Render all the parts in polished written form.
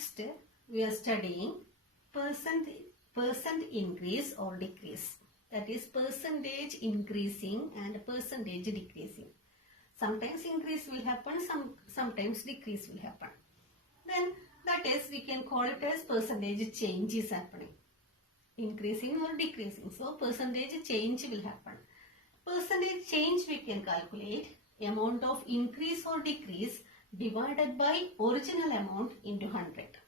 Next, we are studying percent increase or decrease. That is percentage increasing and percentage decreasing. Sometimes increase will happen, sometimes decrease will happen. Then that is, we can call it as percentage change is happening. Increasing or decreasing. So percentage change will happen. Percentage change we can calculate amount of increase or decrease divided by original amount into 100.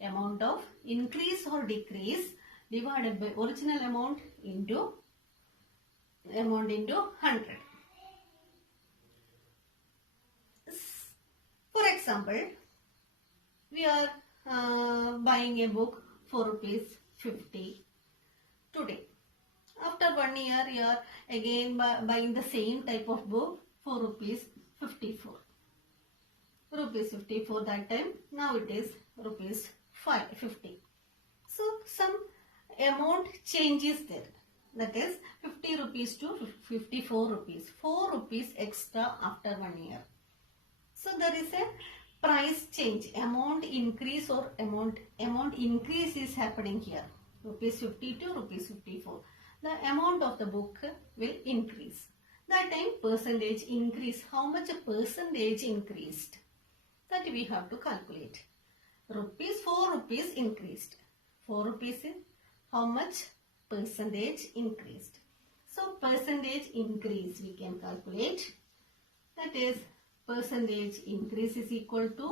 Amount of increase or decrease divided by original amount into 100. For example, we are buying a book for ₹50 today. After 1 year, you are again buying the same type of book for ₹54. ₹54 that time. Now it is ₹50. So some amount changes there. That is 50 rupees to 54 rupees. 4 rupees extra after 1 year. So there is a price change. Amount increase or amount increase is happening here. ₹50 to ₹54. The amount of the book will increase. That time percentage increase. How much a percentage increased? That we have to calculate. 4 rupees increased. 4 rupees is how much percentage increased. So percentage increase we can calculate. That is percentage increase is equal to,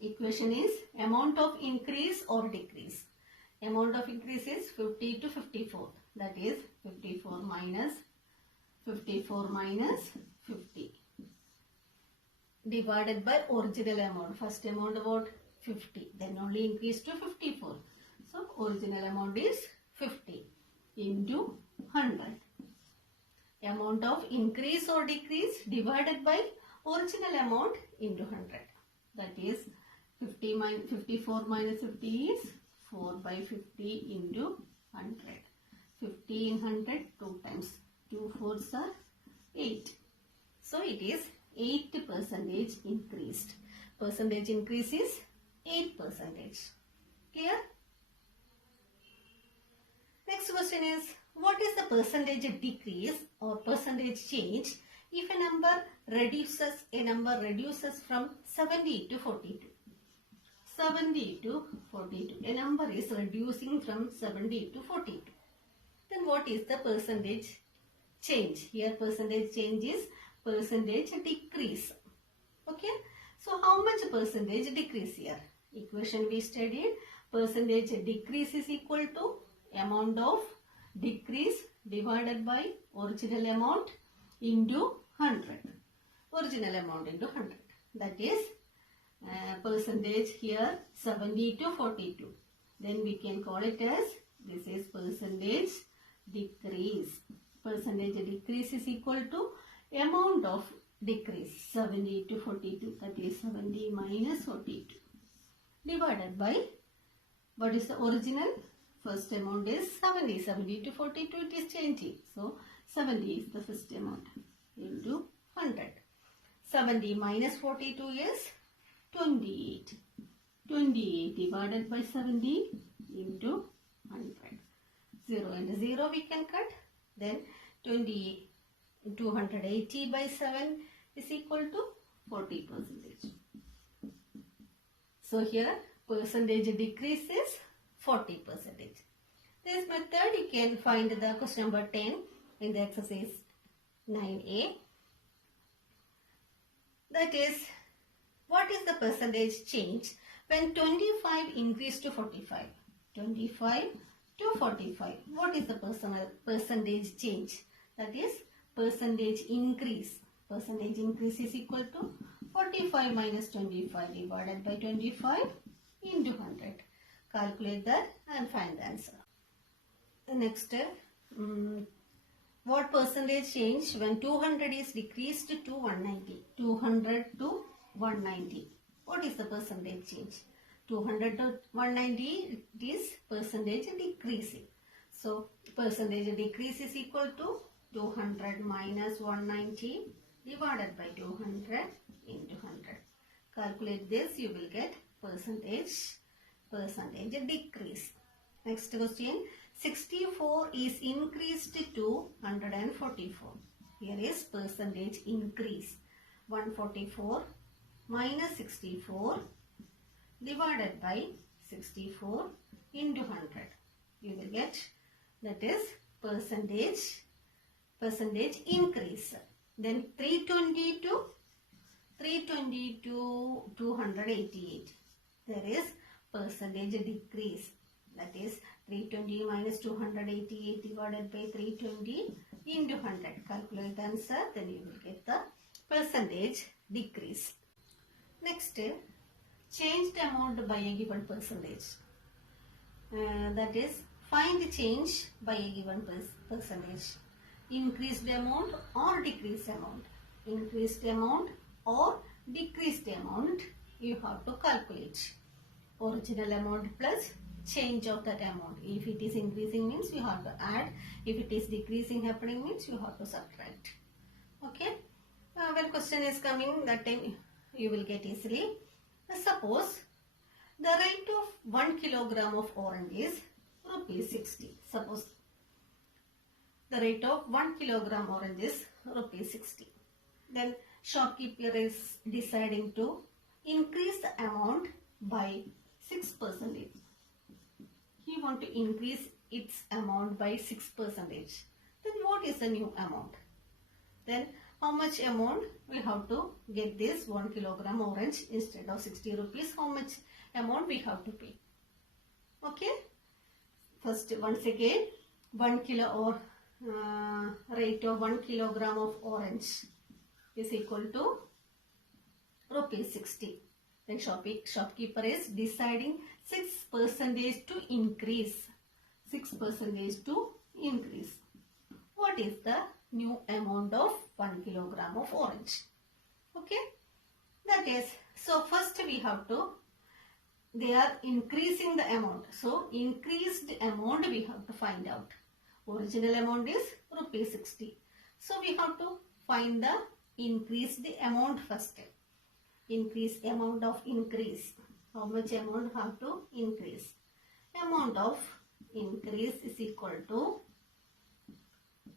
equation is amount of increase or decrease. Amount of increase is 50 to 54. That is 54 minus 50 divided by original amount. First amount about 50, then only increase to 54. So original amount is 50 into 100. Amount of increase or decrease divided by original amount into 100. That is 54 minus 50 is 4 by 50 into 100. 50 in 100 2 times. 2 4s are 8. So it is 8% increased. Percentage increase is 8%. Clear? Next question is, what is the percentage decrease or percentage change if a number reduces from 70 to 42? 70 to 42. A number is reducing from 70 to 42. Then what is the percentage change? Here percentage change is percentage decrease. Okay. So how much percentage decrease here? Equation we studied. Percentage decrease is equal to amount of decrease divided by original amount into 100. Original amount into 100. That is percentage here 70 to 42. Then we can call it as, this is percentage decrease. Percentage decrease is equal to amount of decrease 70 to 42. That is 70 minus 42 divided by, what is the original? First amount is 70. 70 to 42 it is changing. So 70 is the first amount into 100. 70 minus 42 is 28. 28 divided by 70 into 100. 0 and 0 we can cut. Then 280 by 7 is equal to 40%. So here percentage decrease is 40%. This method you can find the question number 10 in the exercise 9a. That is, what is the percentage change when 25 increased to 45? 25 to 45. What is the percentage change? That is percentage increase. Percentage increase is equal to 45 minus 25 divided by 25 into 100. Calculate that and find the answer. Next, what percentage change when 200 is decreased to 190? 200 to 190. What is the percentage change? 200 to 190 it is percentage decreasing. So percentage decrease is equal to 200 minus 190 divided by 200 into 100. Calculate this, you will get percentage decrease. Next question, 64 is increased to 144. Here is percentage increase. 144 minus 64 divided by 64 into 100. You will get, that is percentage increase. Then 320 to 288. There is percentage decrease. That is 320 minus 288 divided by 320 into 100. Calculate the answer, then you will get the percentage decrease. Next, changed amount by a given percentage. That is, find the change by a given percentage. Increased amount or decreased amount. Increased amount or decreased amount you have to calculate. Original amount plus change of that amount. If it is increasing means you have to add. If it is decreasing happening means you have to subtract. Okay. When question is coming, that time you will get easily. Suppose the rate of 1 kilogram of orange is rupees 60. Suppose the rate of 1 kilogram orange is rupees 60. Then shopkeeper is deciding to increase the amount by 6%. He want to increase its amount by 6%. Then what is the new amount? Then how much amount we have to get this 1 kilogram orange instead of 60 rupees? How much amount we have to pay? Okay. First, once again, 1 kilo or rate of 1 kilogram of orange is equal to rupees 60. Then shopkeeper is deciding 6% to increase. 6% to increase. What is the new amount of 1 kilogram of orange? Okay. That is, so first we have to, they are increasing the amount. So increased amount we have to find out. Original amount is rupees 60. So we have to find the increased amount first. Increase amount of increase. How much amount have to increase? Amount of increase is equal to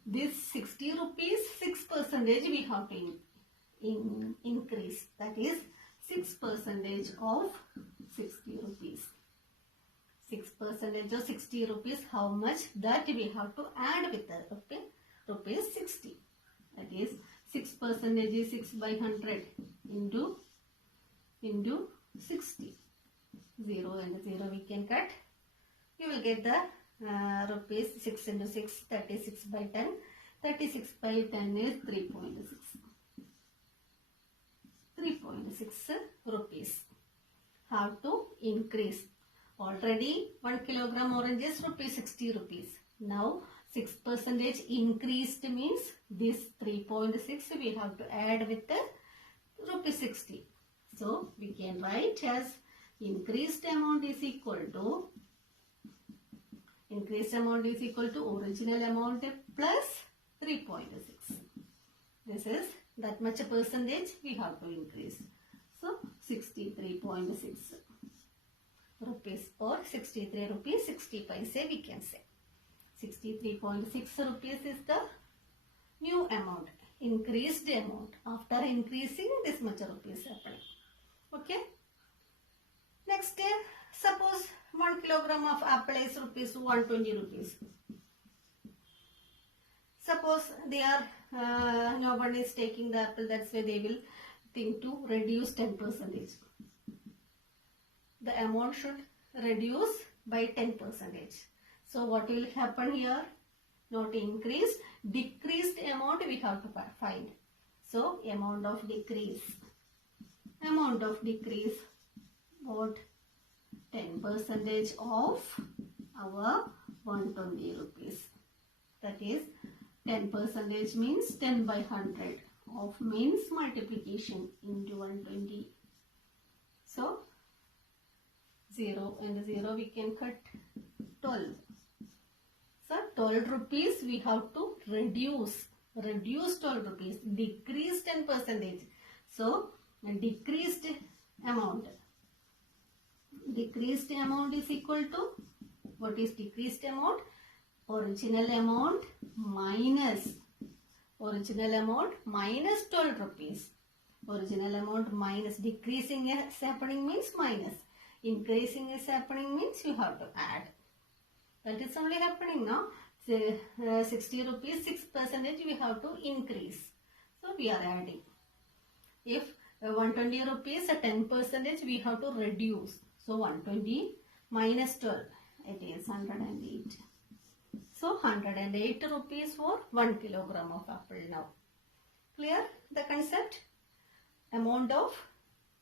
this 60 rupees, 6% we have to increase. That is 6% of 60 rupees. 6% of 60 rupees, how much that we have to add with the rupees 60. That is 6% is 6 by 100 into 60. 0 and 0 we can cut. You will get the rupees 6 into 6, 36 by 10. 36 by 10 is 3.6. 3.6 rupees. Have to increase. Already 1 kilogram orange is rupees 60 rupees. Now 6% increased means this 3.6 we have to add with the rupees 60. So we can write as increased amount is equal to original amount plus 3.6. This is that much percentage we have to increase. So 63.6 rupees or 63 rupees 60 paise we can say. 63.6 rupees is the new amount, increased amount. After increasing this much rupees happening. Okay. Next, suppose 1 kilogram of apple is rupees 120 rupees. Suppose they are no one is taking the apple, that's why they will think to reduce 10%. The amount should reduce by 10%. So what will happen here? Not increase, decreased amount we have to find. So amount of decrease. Amount of decrease, what? 10% of our 120 rupees. That is 10% means 10 by 100. Of means multiplication into 120. So 0 and 0 we can cut 12. So 12 rupees we have to reduce. Reduce 12 rupees. Decrease 10%. So decreased amount. decreased amount is equal to, what is decreased amount? Original amount minus 12 rupees. Original amount minus, decreasing is happening means minus. Increasing is happening means you have to add. That is only happening now. 60 rupees, 6% we have to increase. So we are adding. If 120 rupees, 10% we have to reduce. So 120 minus 12, it is 108. So 108 rupees for 1 kilogram of apple now. Clear the concept? Amount of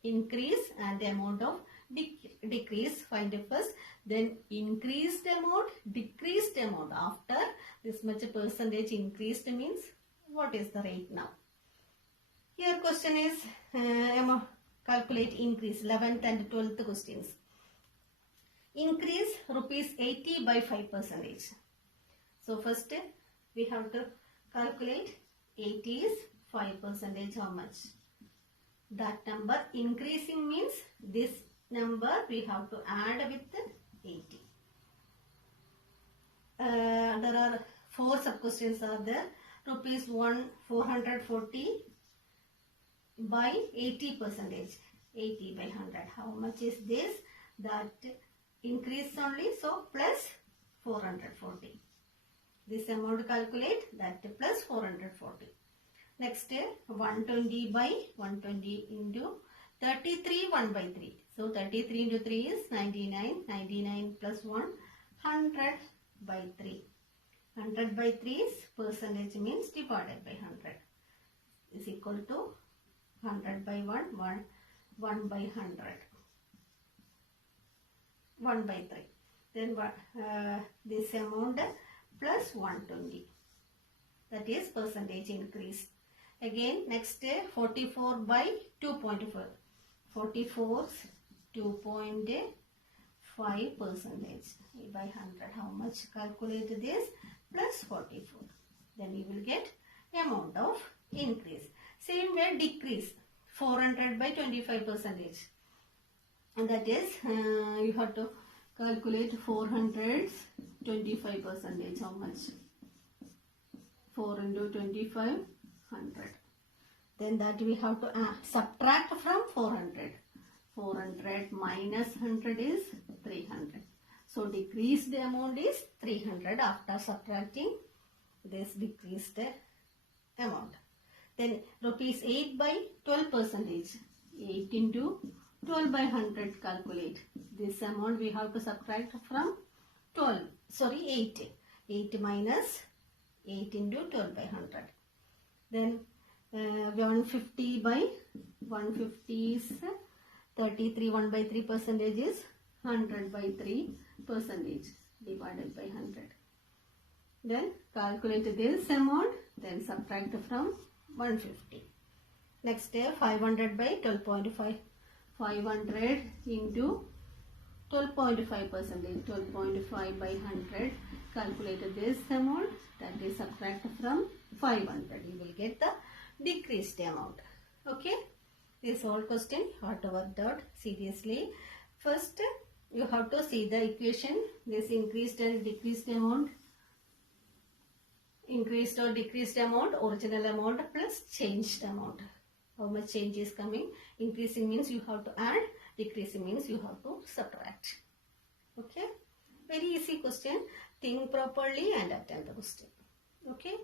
increase and the amount of decrease, find it first. Then increased amount, decreased amount. After this much percentage increased means what is the rate now? Here question is calculate increase, 11th and 12th questions. Increase rupees 80 by 5%. So first we have to calculate 80 is 5%, how much? That number increasing means this number we have to add with 80. There are 4 sub questions are there. Rupees 440 by 80%. 80 by 100. How much is this? That increase only, so plus 440. This amount calculate, that plus 440. Next 120 by 120 into 33 1 by 3. So 33 into 3 is 99. 99 plus 1, 100 by 3. 100 by 3 is percentage means divided by 100 is equal to 100 by 1 by 100. 1 by 3. Then this amount plus 120. That is percentage increase. Again next 44 by 2.4. 44 2.5% by 100. How much? Calculate this plus 44. Then you will get amount of increase. Same way decrease, 400 by 25%. And that is you have to calculate 400 25%. How much? 4 into 25, 100. Then that we have to subtract from 400. 400 minus 100 is 300. So decreased amount is 300 after subtracting this decreased amount. Then rupees 8 by 12%. 8 into 12 by 100 calculate. This amount we have to subtract from 12. Sorry, 8. 8 minus 8 into 12 by 100. Then 150 by 150 is 33. 1 by 3% is 100 by 3% divided by 100. Then calculate this amount, then subtract from 150. Next 500 by 12.5. 500 into 12.5%. 12.5 by 100. Calculate this amount, that is subtract from 500. You will get the decreased amount. Okay. This whole question you have to work out seriously. First you have to see the equation. This increased and decreased amount. Increased or decreased amount, original amount plus changed amount. How much change is coming? Increasing means you have to add, decreasing means you have to subtract. Okay. Very easy question. Think properly and attempt the question. Okay.